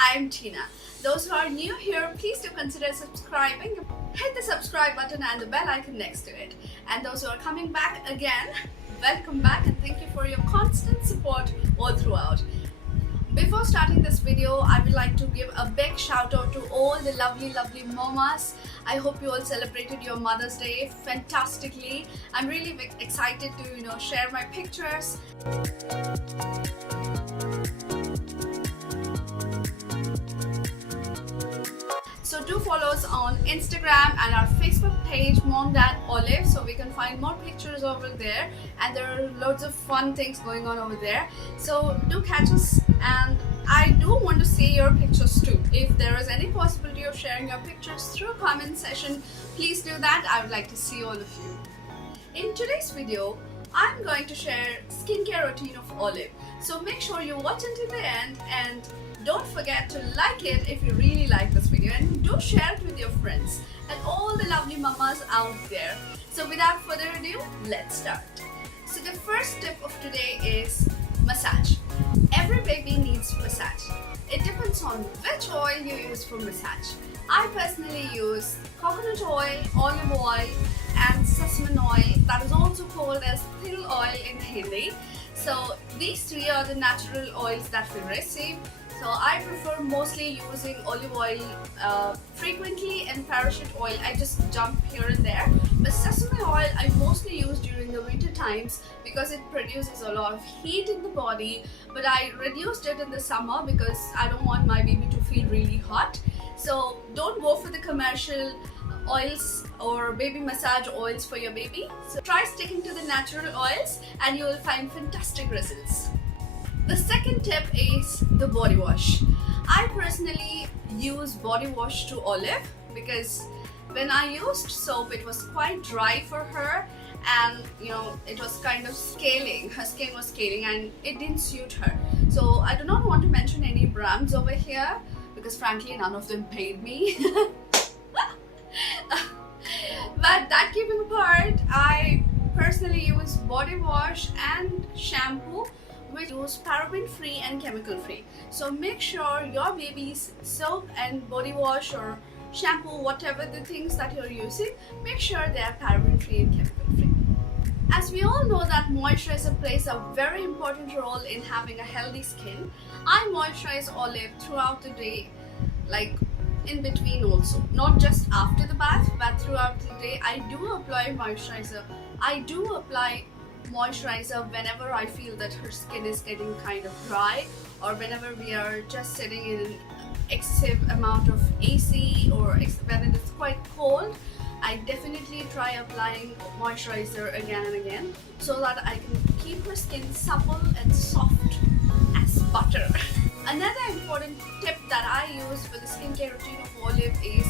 I'm Teena. Those who are new here, please do consider subscribing. Hit the subscribe button and the bell icon next to it. And those who are coming back again, welcome back and thank you for your constant support all throughout. Before starting this video, I would like to give a big shout out to all the lovely mamas. I hope you all celebrated your Mother's Day fantastically. I'm really excited to share my pictures. So do follow us on Instagram and our Facebook page Mom Dad Olive, so we can find more pictures over there, and there are loads of fun things going on over there. So do catch us, and I do want to see your pictures too. If there is any possibility of sharing your pictures through comment section, please do that. I would like to see all of you. In today's video, I'm going to share skincare routine of Olive. So make sure you watch until the end, and don't forget to like it if you really like this video, and do share it with your friends and all the lovely mamas out there. So without further ado, let's start. So the first tip of today is massage. Every baby needs massage. It depends on which oil you use for massage. I personally use coconut oil, olive oil and sesame oil, that is also called as til oil in Hindi. So these three are the natural oils that we receive. So I prefer mostly using olive oil frequently, and parachute oil I just jump here and there. But sesame oil I mostly use during the winter times because it produces a lot of heat in the body, but I reduced it in the summer because I don't want my baby to feel really hot. So don't go for the commercial oils or baby massage oils for your baby. So try sticking to the natural oils and you will find fantastic results. The second tip is the body wash. I personally use body wash to Olive because when I used soap, it was quite dry for her, and it was kind of scaling. Her skin was scaling and it didn't suit her. So I do not want to mention any brands over here because frankly none of them paid me. But that keeping apart, I personally use body wash and shampoo which use paraben free and chemical free. So make sure your baby's soap and body wash or shampoo, whatever the things that you're using, make sure they are paraben free and chemical free. As we all know that moisturizer plays a very important role in having a healthy skin, I moisturize Olive throughout the day, like in between also, not just after the bath, but throughout the day I do apply moisturizer. I do apply moisturizer whenever I feel that her skin is getting kind of dry, or whenever we are just sitting in an excessive amount of AC, or when it is quite cold. I definitely try applying moisturizer again and again so that I can keep her skin supple and soft as butter. Another important tip that I use for the skincare routine of Olive is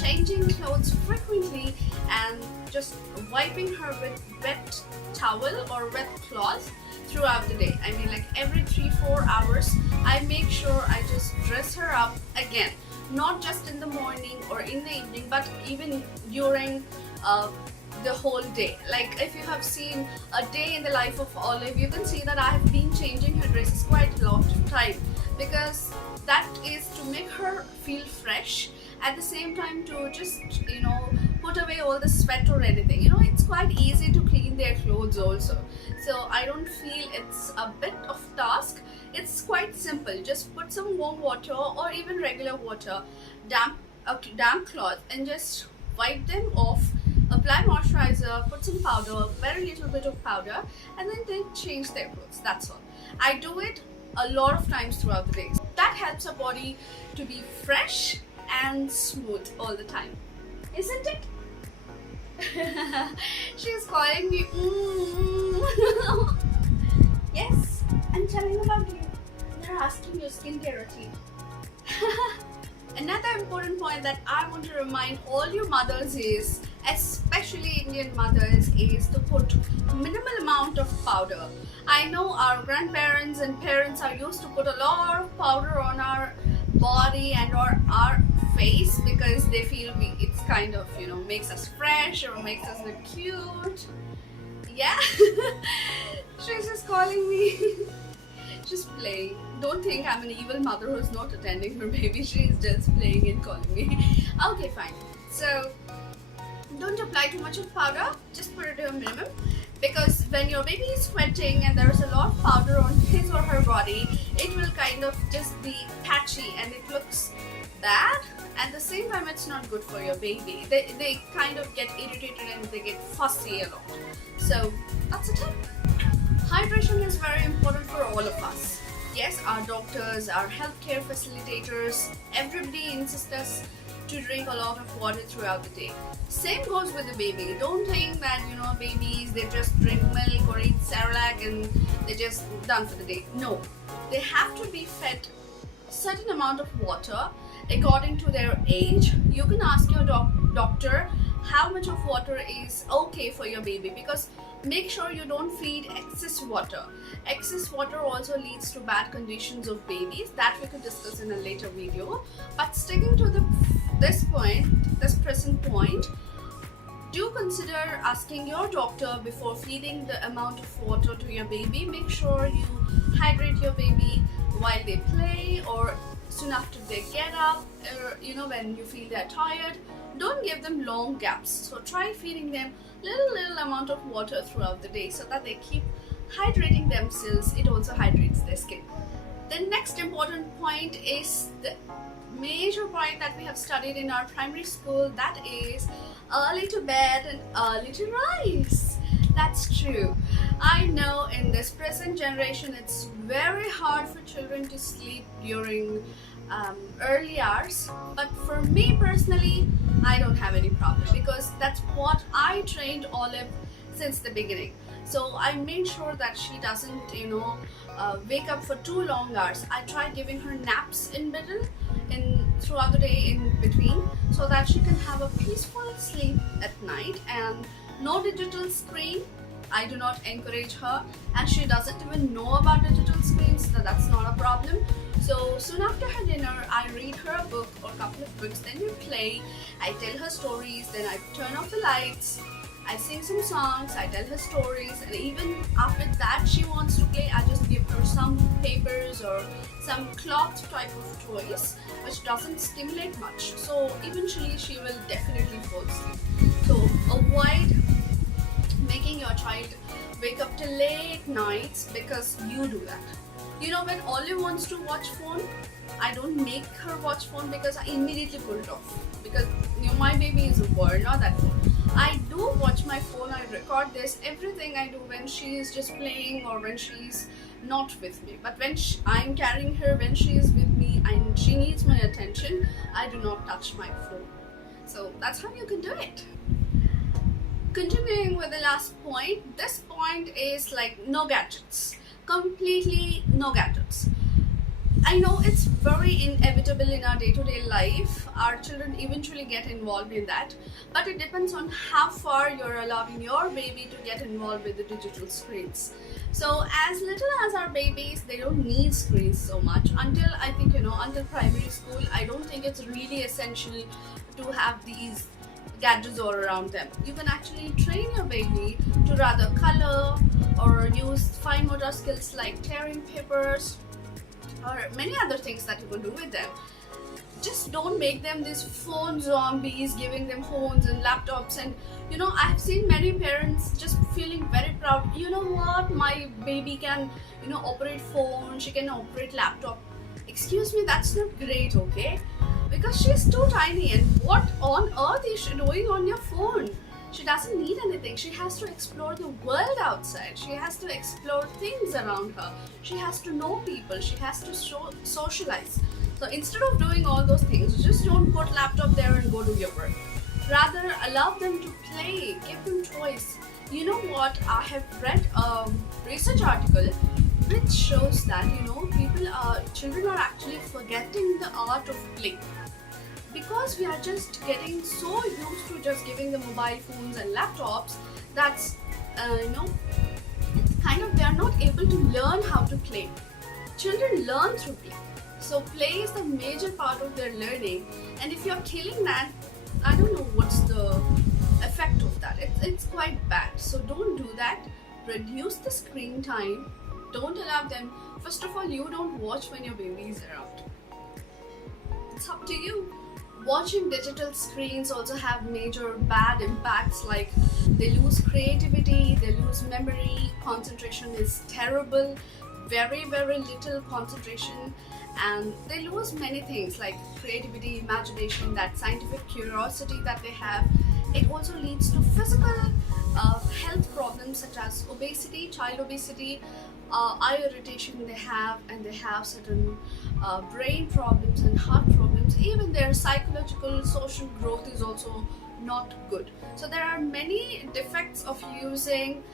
changing clothes frequently and just wiping her with wet towel or wet cloth throughout the day. I mean, like every 3-4 hours I make sure I just dress her up again, not just in the morning or in the evening, but even during the whole day. Like if you have seen a day in the life of Olive, you can see that I have been changing her dresses quite a lot of time, because that is to make her feel fresh, at the same time to just put away all the sweat or anything. It's quite easy to clean their clothes also, so I don't feel it's a bit of task. It's quite simple. Just put some warm water or even regular water, a damp cloth, and just wipe them off. Apply moisturizer, put some powder, very little bit of powder, and then they change their clothes. That's all. I do it a lot of times throughout the day. That helps our body to be fresh and smooth all the time, isn't it? She's calling me. Yes, I'm telling about you. They're asking your skincare routine. Another important point that I want to remind all you mothers is, especially Indian mothers, is to put minimal amount of powder. I know our grandparents and parents are used to put a lot of powder on our body and our face because they feel it's kind of makes us fresh or makes us look cute. Yeah. She's just calling me. just playing. Don't think I'm an evil mother who's not attending her baby. She's just playing and calling me. Okay, fine. So don't apply too much of powder. Just put it to a minimum, because when your baby is sweating and there's a lot of powder on his or her body, it will kind of just be patchy and it looks bad. At the same time, it's not good for your baby. They kind of get irritated and they get fussy a lot. So that's a tip. Hydration is very important for all of us. Yes, our doctors, our healthcare facilitators, everybody insists us to drink a lot of water throughout the day. Same goes with the baby. Don't think that babies, they just drink milk or eat Cerelac and they're just done for the day. No, they have to be fed certain amount of water according to their age. You can ask your doctor how much of water is okay for your baby, because make sure you don't feed excess water. Excess water also leads to bad conditions of babies, that we could discuss in a later video. But sticking to this present point, do consider asking your doctor before feeding the amount of water to your baby. Make sure you hydrate your baby while they play or soon after they get up, or when you feel they're tired. Don't give them long gaps. So try feeding them little amount of water throughout the day so that they keep hydrating themselves. It also hydrates their skin. The next important point is the major point that we have studied in our primary school, that is early to bed and early to rise. That's true. I know in this present generation it's very hard for children to sleep during early hours, but for me personally, I don't have any problem, because that's what I trained Olive since the beginning. So I made sure that she doesn't wake up for too long hours. I try giving her naps in middle throughout the day in between, so that she can have a peaceful sleep at night. And no digital screen. I do not encourage her, and she doesn't even know about digital screens, so that's not a problem. So soon after her dinner, I read her a book or a couple of books, then we play, I tell her stories, then I turn off the lights, I sing some songs, I tell her stories, and even after that she wants to play, I just give her some papers or some cloth type of toys which doesn't stimulate much. So eventually she will definitely fall asleep. So avoid making your child wake up till late nights because you do that. When Olive wants to watch phone, I don't make her watch phone, because I immediately pull it off, because my baby is a boy, not that phone. I do watch my phone, I record this, everything I do when she is just playing or when she's not with me. But when I'm carrying her, when she is with me and she needs my attention, I do not touch my phone. So that's how you can do it. Continuing with the last point, this point is like no gadgets. Completely no gadgets. I know it's very inevitable in our day-to-day life. Our children eventually get involved in that, but it depends on how far you're allowing your baby to get involved with the digital screens. So as little as our babies, they don't need screens so much until I think until primary school. I don't think it's really essential to have these gadgets all around them. You can actually train your baby to rather color or use fine motor skills like tearing papers or many other things that you can do with them. Just don't make them these phone zombies, giving them phones and laptops. And I've seen many parents just feeling very proud. You know what, my baby can operate phone, she can operate laptop. Excuse me, that's not great, okay? Because she's too tiny, and what on earth is she doing on your phone? She doesn't need anything. She has to explore the world outside. She has to explore things around her. She has to know people. She has to socialize. So instead of doing all those things, just don't put laptop there and go do your work. Rather, allow them to play. Give them toys. You know what? I have read a research article which shows that children are actually forgetting the art of play, because we are just getting so used to just giving them mobile phones and laptops. That's kind of they are not able to learn how to play. Children learn through play, so play is the major part of their learning. And if you're killing that, I don't know what's the effect of that. It's quite bad. So don't do that. Reduce the screen time. Don't allow them First of all, you don't watch when your baby is around. It's up to you. Watching digital screens also have major bad impacts, like they lose creativity, they lose memory, concentration is terrible, very little concentration, and they lose many things like creativity, imagination, that scientific curiosity that they have. It also leads to physical health problems such as obesity, child obesity, eye irritation they have, and they have certain brain problems and heart problems. Even their psychological, social growth is also not good. So there are many defects of using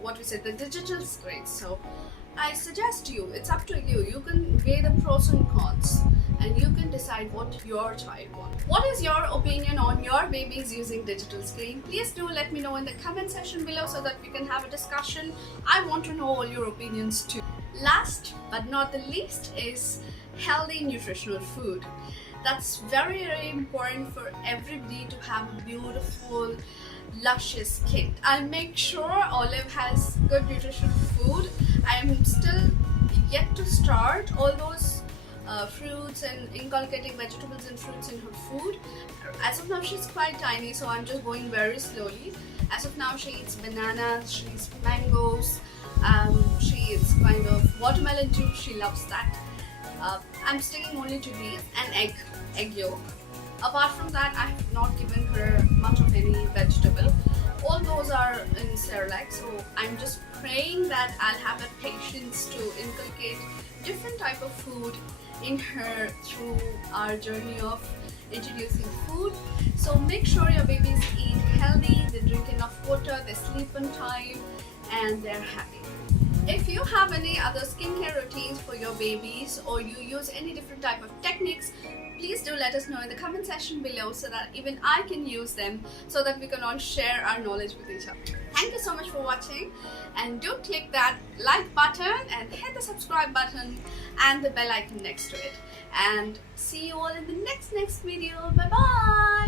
what we say, the digital screens. So I suggest you, it's up to you. You can weigh the pros and cons and you can decide what your child wants. What is your opinion on your babies using digital screen? Please do let me know in the comment section below so that we can have a discussion. I want to know all your opinions too. Last but not the least is healthy nutritional food. That's very important for everybody to have a beautiful, luscious kid. I'll make sure Olive has good nutritional food. I am still yet to start all those fruits and inculcating vegetables and fruits in her food. As of now, she's quite tiny, so I'm just going very slowly. As of now, she eats bananas, she eats mangoes, she eats kind of watermelon juice, she loves that. I'm sticking only to these, and egg yolk. Apart from that, I have not given her much of any vegetable. All those are in Cerelac, so I'm just praying that I'll have the patience to inculcate different type of food in her through our journey of introducing food. So make sure your babies eat healthy, they drink enough water, they sleep on time, and they're happy. If you have any other skincare routines for your babies, or you use any different type of techniques, please do let us know in the comment section below so that even I can use them, so that we can all share our knowledge with each other. Thank you so much for watching, and do click that like button and hit the subscribe button and the bell icon next to it. And see you all in the next video. Bye bye.